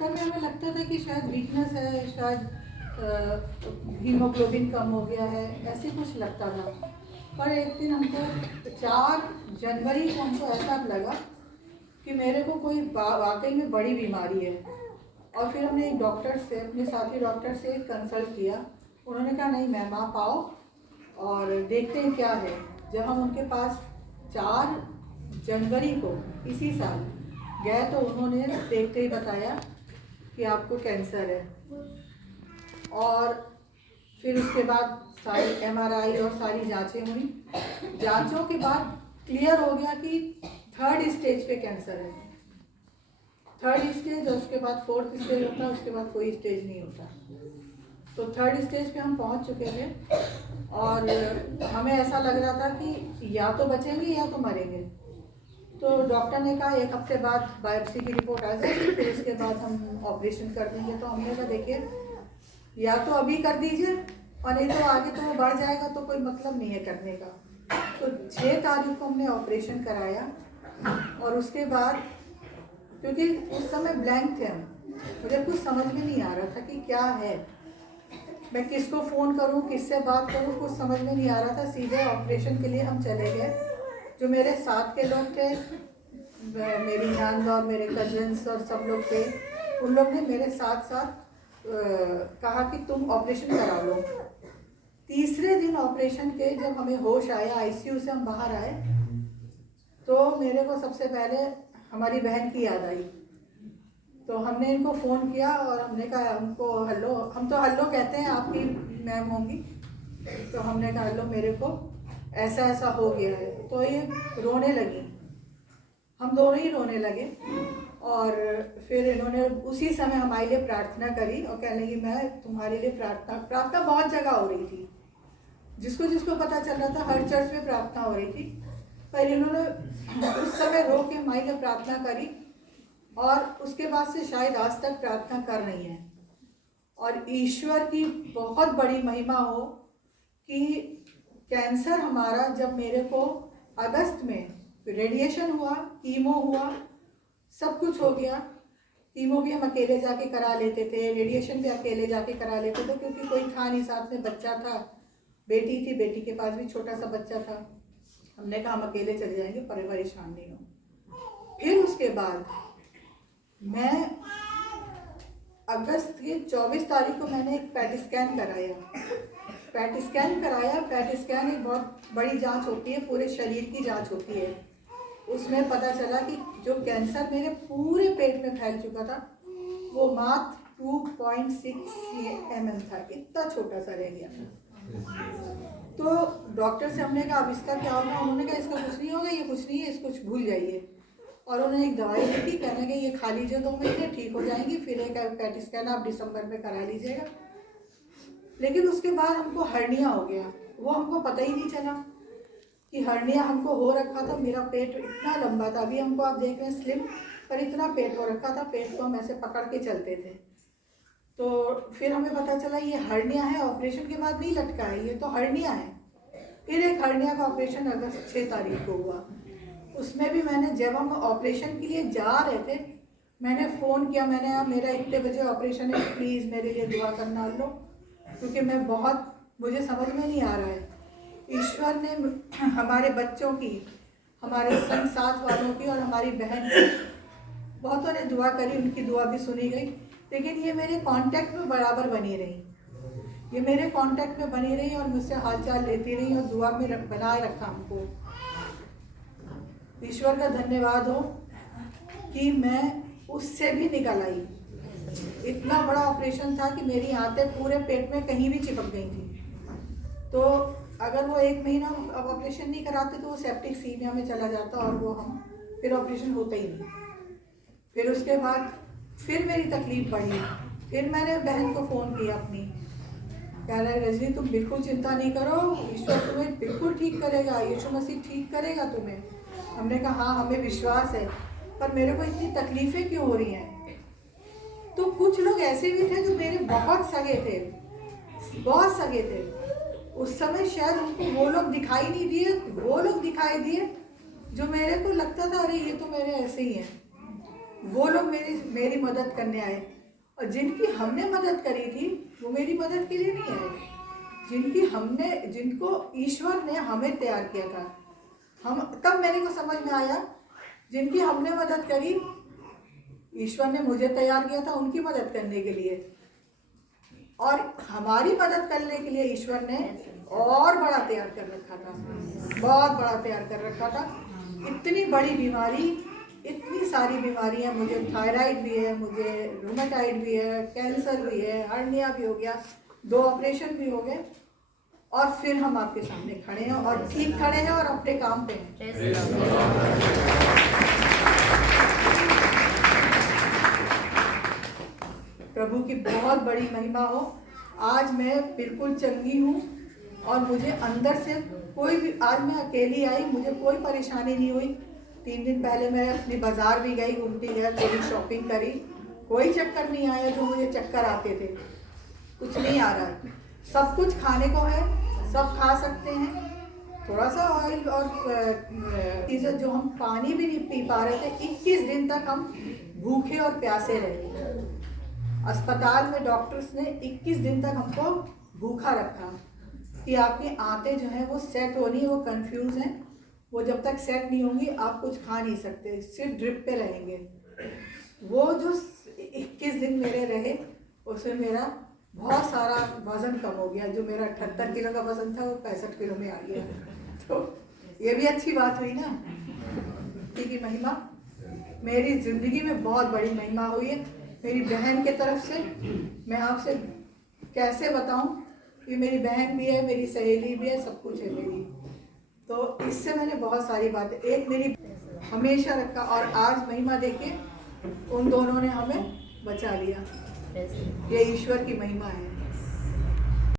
Doctor में हमें लगता था कि शायद वीकनेस है, शायद हीमोग्लोबिन कम हो गया है, ऐसे कुछ लगता था। पर एक दिन हमको 4 जनवरी को हमको ऐसा लगा कि मेरे को कोई वाकई में बड़ी बीमारी है। और फिर हमने एक डॉक्टर से, अपने साथी डॉक्टर से कंसल्ट किया। उन्होंने कहा नहीं मैम आप आओ और देखते हैं क्या है। जब हम उनके पास 4 जनवरी को इसी साल गए तो उन्होंने देखते ही बताया कि आपको कैंसर है। और फिर उसके बाद सारी MRI और सारी जांचें हुई। जांचों के बाद क्लियर हो गया कि 3rd स्टेज पे कैंसर है। 3rd स्टेज और उसके बाद 4th स्टेज होता है, उसके बाद कोई स्टेज नहीं होता। तो 3rd स्टेज पे हम पहुंच चुके थे और हमें ऐसा लग रहा था कि या तो बचेंगे या तो मरेंगे। तो डॉक्टर ने कहा 1 हफ्ते बाद बायोप्सी की रिपोर्ट आ जाएगी, फिर इसके बाद हम ऑपरेशन कर देंगे। तो हमने कहा देखिए या तो अभी कर दीजिए और नहीं तो आगे तो वो बढ़ जाएगा तो कोई मतलब नहीं है करने का। तो 6 तारीख को हमने ऑपरेशन कराया और उसके बाद क्योंकि उस समय ब्लैंक थे हम, मुझे कुछ समझ में नहीं आ रहा था कि क्या है, मैं किसको फ़ोन करूं, किससे बात करूं, कुछ समझ में नहीं आ रहा था। सीधे ऑपरेशन के लिए हम चले गए। जो मेरे साथ के लोग थे, मेरी नंद और मेरे कजन्स और सब लोग थे, उन लोग ने मेरे साथ साथ कहा कि तुम ऑपरेशन करा लो। तीसरे दिन ऑपरेशन के जब हमें होश आया, ICU से हम बाहर आए, तो मेरे को सबसे पहले हमारी बहन की याद आई। तो हमने इनको फ़ोन किया और हमने कहा हमको हेलो, हम तो हेलो कहते हैं, आपकी मैम होंगी। तो हमने कहा हेलो मेरे को ऐसा ऐसा हो गया है। तो ये रोने लगी, हम दोनों ही रोने लगे। और फिर इन्होंने उसी समय हमारे लिए प्रार्थना करी और कहने लगी मैं तुम्हारे लिए प्रार्थना बहुत जगह हो रही थी, जिसको जिसको पता चल रहा था हर चर्च में प्रार्थना हो रही थी। पर इन्होंने उस समय रो के हमारे लिए प्रार्थना करी और उसके बाद से शायद आज तक प्रार्थना कर रही हैं। और ईश्वर की बहुत बड़ी महिमा हो कि कैंसर हमारा, जब मेरे को अगस्त में रेडिएशन हुआ, कीमो हुआ, सब कुछ हो गया। कीमो भी हम अकेले जाके करा लेते थे, रेडिएशन भी अकेले जाके करा लेते थे क्योंकि कोई था नहीं साथ में, बच्चा था, बेटी थी, बेटी के पास भी छोटा सा बच्चा था। हमने कहा हम अकेले चले जाएंगे, परेशान नहीं हो। फिर उसके बाद मैं अगस्त की 24 तारीख को मैंने एक पैट स्कैन कराया। पैट स्कैन एक बहुत बड़ी जांच होती है, पूरे शरीर की जांच होती है। उसमें पता चला कि जो कैंसर मेरे पूरे पेट में फैल चुका था वो मात्र 2.6 mm था, इतना छोटा सा रह गया था। तो डॉक्टर से हमने कहा अब इसका क्या होगा। उन्होंने कहा इसका कुछ नहीं होगा, ये कुछ नहीं है, इसको भूल जाइए। और उन्होंने एक दवाई दी थी, कहने लगे ये खा लीजिए 2 महीने, ठीक हो जाएंगी, फिर एक पैट स्कैन आप दिसंबर में करा लीजिएगा। लेकिन उसके बाद हमको हर्निया हो गया, वो हमको पता ही नहीं चला कि हर्निया हमको हो रखा था। मेरा पेट इतना लंबा था, अभी हमको आप देख रहे हैं स्लिम, पर इतना पेट हो रखा था, पेट को हम ऐसे पकड़ के चलते थे। तो फिर हमें पता चला ये हर्निया है, ऑपरेशन के बाद नहीं लटका है, ये तो हर्निया है। फिर एक हर्निया का ऑपरेशन अगस्त 6 तारीख को हुआ। उसमें भी मैंने, जब हम ऑपरेशन के लिए जा रहे थे, मैंने फ़ोन किया, मैंने अब मेरा इतने बजे ऑपरेशन है, प्लीज़ मेरे लिए दुआ करना लो, क्योंकि मैं बहुत, मुझे समझ में नहीं आ रहा है। ईश्वर ने हमारे बच्चों की, हमारे संग साथ वालों की और हमारी बहन की, बहुतों ने दुआ करी, उनकी दुआ भी सुनी गई। लेकिन ये मेरे कांटेक्ट में बराबर बनी रही, ये मेरे कांटेक्ट में बनी रही और मुझसे हालचाल लेती रही और दुआ में बनाए रखा हमको। ईश्वर का धन्यवाद हो कि मैं उससे भी निकल आई। इतना बड़ा ऑपरेशन था कि मेरी आंतें पूरे पेट में कहीं भी चिपक गई थी। तो अगर वो 1 महीना अब ऑपरेशन नहीं कराते तो वो सेप्टिक सीमिया में चला जाता और वो हम फिर ऑपरेशन होता ही नहीं। फिर उसके बाद फिर मेरी तकलीफ बढ़ी। फिर मैंने बहन को फ़ोन किया अपनी, कह रहे रजनी तुम बिल्कुल चिंता नहीं करो, ईश्वर तुम्हें बिल्कुल ठीक करेगा, यीशु मसीह ठीक करेगा तुम्हें। हमने कहा हाँ हमें विश्वास है, पर मेरे को इतनी तकलीफ़ें क्यों हो रही हैं। तो कुछ लोग ऐसे भी थे जो मेरे बहुत सगे थे, बहुत सगे थे। उस समय शायद उनको वो लोग दिखाई नहीं दिए, वो लोग दिखाई दिए जो मेरे को लगता था अरे ये तो मेरे ऐसे ही हैं। वो लोग मेरी मदद करने आए, और जिनकी हमने मदद करी थी वो मेरी मदद के लिए नहीं आए। जिनको ईश्वर ने हमें तैयार किया था, तब मेरे को समझ में आया जिनकी हमने मदद करी, ईश्वर ने मुझे तैयार किया था उनकी मदद करने के लिए, और हमारी मदद करने के लिए ईश्वर ने और बड़ा तैयार कर रखा था, बहुत बड़ा तैयार कर रखा था। इतनी बड़ी बीमारी, इतनी सारी बीमारियां, मुझे थायराइड भी है, मुझे रूमेटाइड भी है, कैंसर भी है, हर्निया भी हो गया, 2 ऑपरेशन भी हो गए, और फिर हम आपके सामने खड़े हैं और ठीक खड़े हैं और अपने काम पे हैं। प्रभु की बहुत बड़ी महिमा हो। आज मैं बिल्कुल चंगी हूँ और मुझे अंदर से कोई भी, आज मैं अकेली आई, मुझे कोई परेशानी नहीं हुई। 3 दिन पहले मैं अपनी बाजार भी गई, घूमती गई, थोड़ी शॉपिंग करी, कोई चक्कर नहीं आया जो मुझे चक्कर आते थे, कुछ नहीं आ रहा है। सब कुछ खाने को है, सब खा सकते हैं। थोड़ा सा ऑयल और चीज़ें, जो हम पानी भी नहीं पी पा रहे थे, 21 दिन तक हम भूखे और प्यासे रहे। अस्पताल में डॉक्टर्स ने 21 दिन तक हमको भूखा रखा कि आपकी आंतें जो हैं वो सेट होनी है, वो कंफ्यूज हैं, वो जब तक सेट नहीं होंगी आप कुछ खा नहीं सकते, सिर्फ ड्रिप पे रहेंगे। वो जो 21 दिन मेरे रहे, उसमें मेरा बहुत सारा वज़न कम हो गया। जो मेरा 78 किलो का वज़न था वो 65 किलो में आ गया। तो ये भी अच्छी बात हुई ना, की महिमा। मेरी ज़िंदगी में बहुत बड़ी महिमा हुई है मेरी बहन के तरफ से। मैं आपसे कैसे बताऊं कि मेरी बहन भी है, मेरी सहेली भी है, सब कुछ है मेरी। तो इससे मैंने बहुत सारी बातें, एक मेरी हमेशा रखा, और आज महिमा देखिए उन दोनों ने हमें बचा लिया। ये ईश्वर की महिमा है।